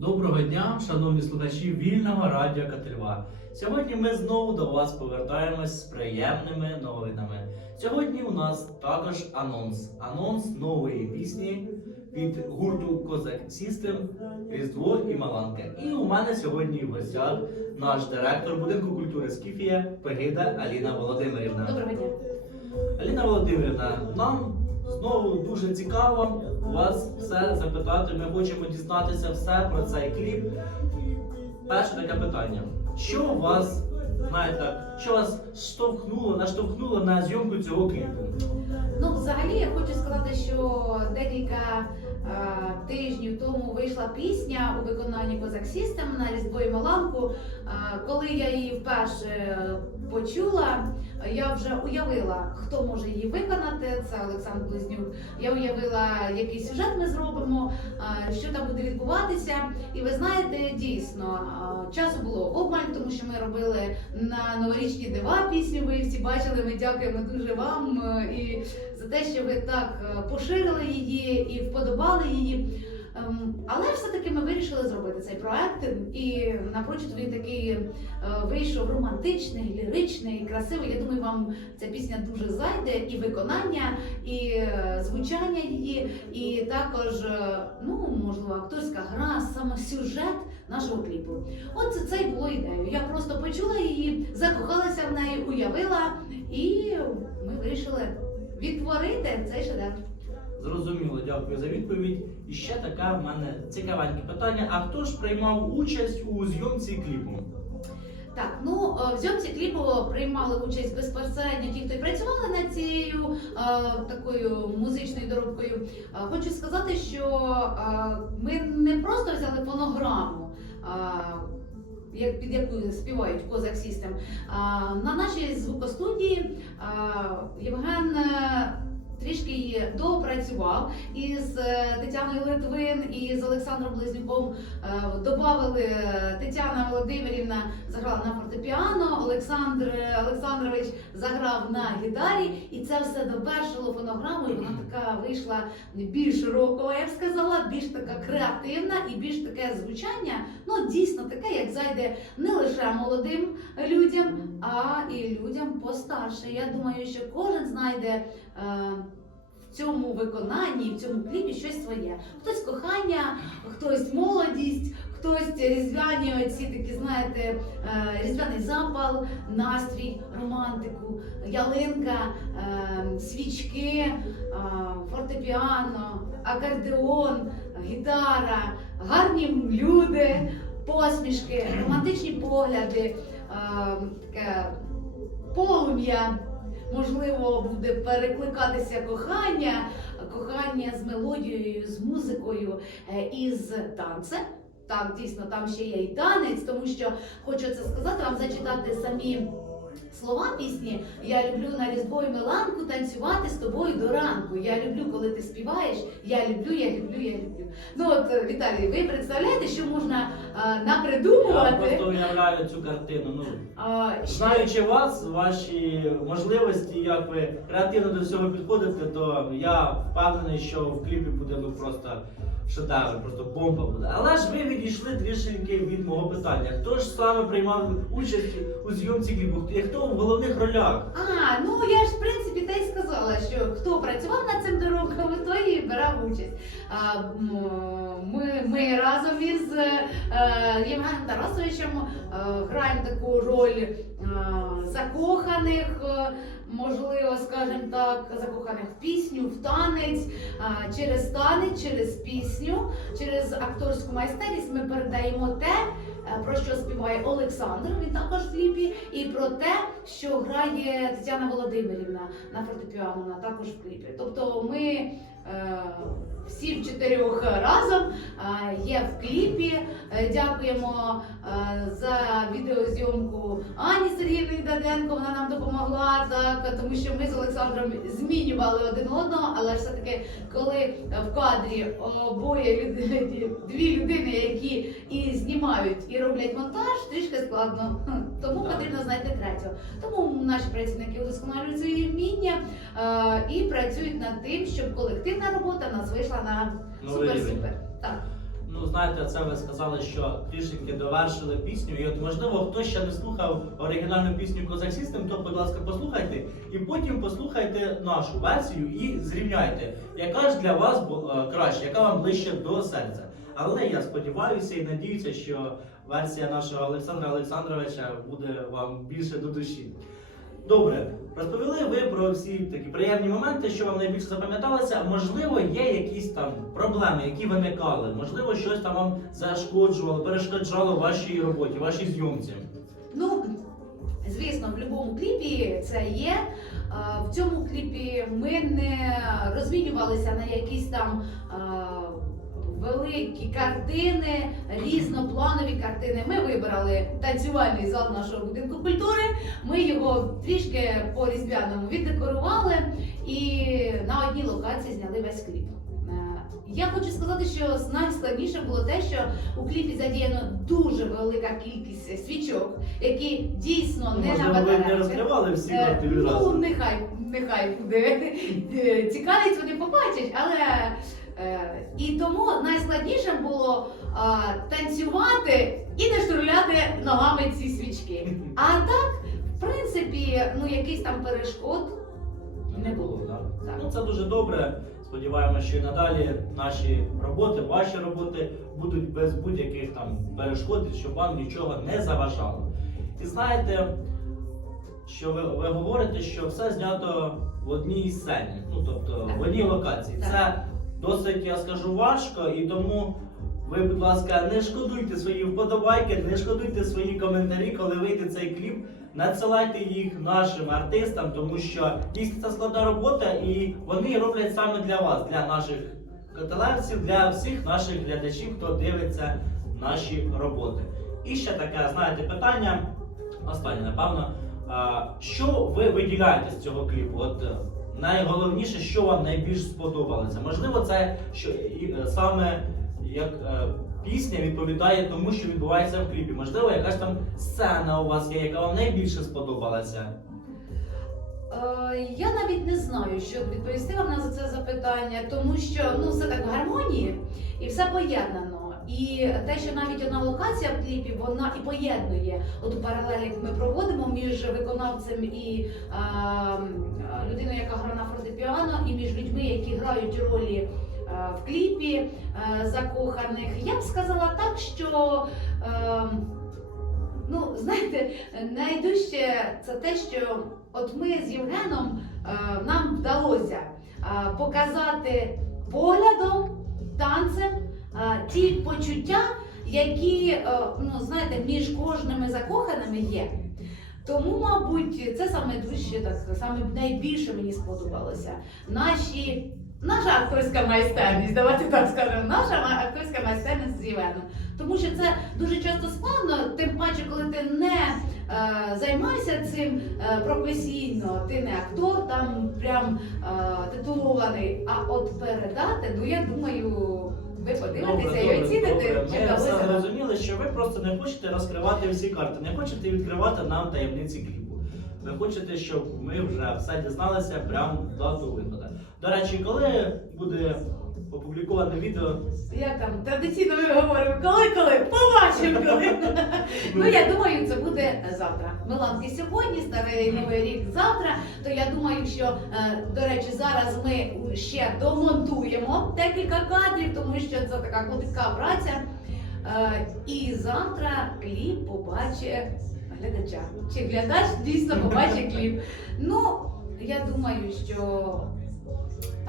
Доброго дня, шановні слухачі вільного радіо Кательва. Сьогодні ми знову до вас повертаємось з приємними новинами. Сьогодні у нас також анонс. Анонс нової пісні від гурту Козак System Різдво і Маланка. І у мене сьогодні в гостях наш директор будинку культури Скіфія Пегида Аліна Володимирівна. Доброго дня. Аліна Володимирівна, нам знову дуже цікаво вас все запитати. Ми хочемо дізнатися все про цей кліп. Перше таке питання. Що вас, знаєте, що вас штовхнуло, наштовхнуло на зйомку цього кліпу? Ну, взагалі, я хочу сказати, що декілька е, тижнів тому вийшла пісня у виконанні Козак System на Різдво і Маланку. Е, коли я її вперше почула, я вже уявила, хто може її виконати. Це Олександр Близнюк. Я уявила, який сюжет ми зробимо, що там буде відбуватися. І ви знаєте, дійсно, часу було обмаль, тому що ми робили на новорічні дива пісню. Ви всі бачили. Ми дякуємо дуже вам е, і за те, що ви так е, поширили її і вподобали її. Ем, Але все-таки ми вирішили зробити цей проект, і напрочуд він такий е, вийшов романтичний, ліричний, красивий. Я думаю, вам ця пісня дуже зайде, і виконання, і е, звучання її, і також, е, ну можливо, акторська гра, саме сюжет нашого кліпу. От це, й було ідеєю. Я просто почула її, закохалася в неї, уявила, і ми вирішили відтворити цей шедевр. Зрозуміло, дякую за відповідь. І ще таке в мене цікавеньке питання. А хто ж приймав участь у зйомці кліпу? Так, ну е, в зйомці кліпу приймали участь безпосередньо ті, хто працювали над цією е, такою музичною доробкою. Е, хочу сказати, що ми не просто взяли фонограму. як- Під яку співають Козак. А, На нашій звукостудії Євген трішки її допрацював із е, Тетяною Литвин і з Олександром Близнюком Е, Добавили е, Тетяна Володимирівна заграла на фортепіано, Олександр Олександрович заграв на гітарі, і це все довершило фонограму. І вона така вийшла більш рокова, я б сказала, більш така креативна і більш таке звучання. Ну дійсно таке, як зайде не лише молодим людям, а і людям постарше. Я думаю, що кожен знайде. В цьому виконанні, в цьому кліпі щось своє. Хтось кохання, хтось молодість, хтось різдвяні оці такі, знаєте, е, різдвяний запал, настрій, романтику, ялинка, е, свічки, е, фортепіано, акордеон, гітара, гарні люди, посмішки, романтичні погляди, таке полум'я. Можливо, буде перекликатися кохання, кохання з мелодією, з музикою е, і з танцем. Так, дійсно, там ще є і танець, тому що хочу це сказати, вам зачитати самі слова пісні. Я люблю на різдво і меланку танцювати з тобою до ранку. Я люблю, коли ти співаєш. Я люблю, я люблю, я люблю. Ну от е, Віталій, ви представляєте, що можна е, Я напридумувати? просто уявляю цю картину. Ну А, знаючи вас, ваші можливості, як ви креативно до всього підходите, то я впевнений, що в кліпі буде ну просто шедевр, просто бомба буде. Але ж ви відійшли трішки від мого питання. Хто ж саме приймав участь у зйомці кліпу? І Хто в головних ролях? А, ну я ж в принципі та й сказала, що хто працював над цим дорогами, той і брав участь. А, ми, ми разом із е, Євгеном Тарасовичем е, граємо таку роль е, закоханих, можливо, скажімо так, закоханих в пісню, в танець. Через танець, через пісню, через акторську майстерність ми передаємо те. е, Про що співає Олександр, він також в кліпі, і про те, що грає Тетяна Володимирівна на фортепіано, також в кліпі. Тобто ми е, всі в чотирьох разом е, є в кліпі. Е, Дякуємо за відеозйомку Ані Сергіївні Даденко. Вона нам допомогла так, тому що ми з Олександром змінювали один одного, але все-таки, коли в кадрі обоє люди, дві людини, які і знімають, і роблять монтаж, трішки складно. Тому потрібно знайти третього. Тому наші працівники удосконалюють свої вміння і працюють над тим, щоб колективна робота нас вийшла на супер-супер. Так. Ну знаєте, це ви сказали, що трішки довершили пісню. І от можливо, хто ще не слухав оригінальну пісню Козак System, то, будь ласка, послухайте, і потім послухайте нашу версію і зрівняйте, яка ж для вас е, краще, яка вам ближче до серця. Але я сподіваюся і надіюся, що версія нашого Олександра Олександровича буде вам більше до душі. Добре, розповіли ви про всі такі приємні моменти, що вам найбільше запам'яталося. Можливо, є якісь там проблеми, які виникали. Можливо, щось там вам зашкоджувало, перешкоджало вашій роботі, вашій зйомці. Ну, звісно, в будь-якому кліпі це є. В цьому кліпі ми не розмінювалися на якісь там великі картини, різнопланові картини. Ми вибрали танцювальний зал нашого будинку культури. Ми його трішки по різдвяному віддекорували і на одній локації зняли весь кліп. Е, Я хочу сказати, що найскладніше було те, що у кліпі задіяно дуже велика кількість свічок, які дійсно не на Можливо, ви не розкривали всі Е, Ну, нехай, нехай буде. Цікавість вони побачать, але найскладніше було а, танцювати і не штурляти ногами ці свічки. А так, в принципі, ну якийсь там перешкод не було. так? Так. Ну це дуже добре. Сподіваємося, що і надалі наші роботи, ваші роботи будуть без будь-яких там перешкод, щоб вам нічого не заважало. І знаєте, що ви, ви говорите, що все знято в одній сцені, ну тобто в одній локації. Так. Це досить, я скажу, важко, і тому ви, будь ласка, не шкодуйте свої вподобайки, не шкодуйте свої коментарі, коли вийде цей кліп. Надсилайте їх нашим артистам, тому що дійсно це складна робота, і вони роблять саме для вас, для наших каталевців, для всіх наших глядачів, хто дивиться наші роботи. І ще таке, знаєте, питання, останнє, напевно. Що ви виділяєте з цього кліпу? От найголовніше, що вам найбільш сподобалося? Можливо, це що і, е, саме як е, пісня відповідає тому, що відбувається в кліпі. Можливо, якась там сцена у вас є, яка вам найбільше сподобалася. Е, Я навіть не знаю, що відповісти вам на це запитання, тому що ну все так в гармонії і все поєднано. І те, що навіть одна локація в кліпі, вона і поєднує от паралель, яку ми проводимо між виконавцем і е, людиною, яка грає на фортепіано, і між людьми, які грають ролі в кліпі е, закоханих. Я б сказала так, що. Е, Ну, знаєте, найдужче це те, що от ми з Євгеном е, нам вдалося показати поглядом, танцем ті почуття, які е, ну, знаєте, між кожними закоханими є. Тому, мабуть, це саме дужче, так саме найбільше мені сподобалося. Наші, наша акторська майстерність, давайте так скажемо, наша акторська майстерність з Євгеном. Тому що це дуже часто складно, тим паче, коли ти не е, займаєшся цим е, професійно, ти не актор, там прям е, титулований. А от передати, ну я думаю, ви подивитеся і оціните, чи Ми все зрозуміли, що ви просто не хочете розкривати всі карти, не хочете відкривати нам таємниці кліпу. Ви хочете, щоб ми вже все дізналися прямо дату виходу. До речі, коли буде опубліковане відео, Як там традиційно ми говоримо, коли коли побачимо коли. ну я думаю, це буде завтра. Миланки сьогодні, старий новий рік завтра. То я думаю, що е, до речі, зараз ми ще домонтуємо декілька кадрів, тому що це така клопітка праця. Е, І завтра кліп побачить глядача. Чи глядач дійсно побачить кліп? Ну, я думаю, що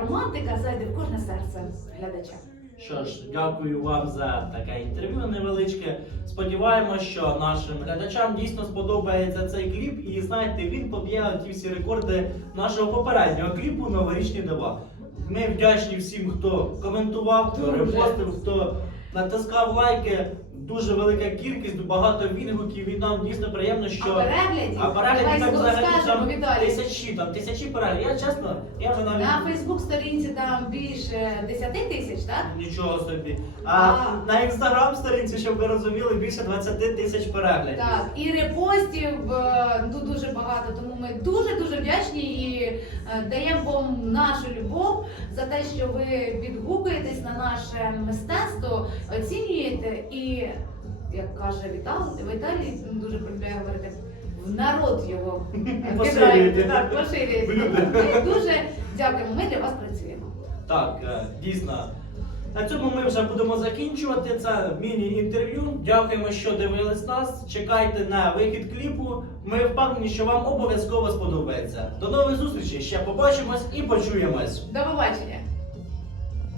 романтика зайде в кожне серце глядача. Що ж, дякую вам за таке інтерв'ю невеличке. Сподіваємось, що нашим глядачам дійсно сподобається цей кліп. І знаєте, він поб'є ті всі рекорди нашого попереднього кліпу Новорічні дива. Ми вдячні всім, хто коментував, хто репостив, хто натискав лайки. Дуже велика кількість, багато відгуків. І нам дійсно приємно, А що переглядів, а переглядів давай там взагалі скажемо, там Віталій. тисячі, там тисячі переглядів. Я чесно, я вже навіть На Фейсбук сторінці там більше 10 тисяч, так? Нічого собі. А, А. на інстаграм сторінці, щоб ви розуміли, більше 20 тисяч переглядів. Так, і репостів е, ну, дуже багато, тому ми дуже дуже вдячні і е, даємо вам нашу любов за те, що ви відгукуєтесь на наше мистецтво, оцінюєте і, як каже Вітал, Віталій дуже полюбляє говорити. В народ його Поширюєте. так, поширюєте. Ми дуже дякуємо. Ми для вас працюємо. Так, е, дійсно. На цьому ми вже будемо закінчувати. Це міні-інтерв'ю. Дякуємо, що дивились нас. Чекайте на вихід кліпу. Ми впевнені, що вам обов'язково сподобається. До нових зустрічей. Ще побачимось і почуємось. До побачення.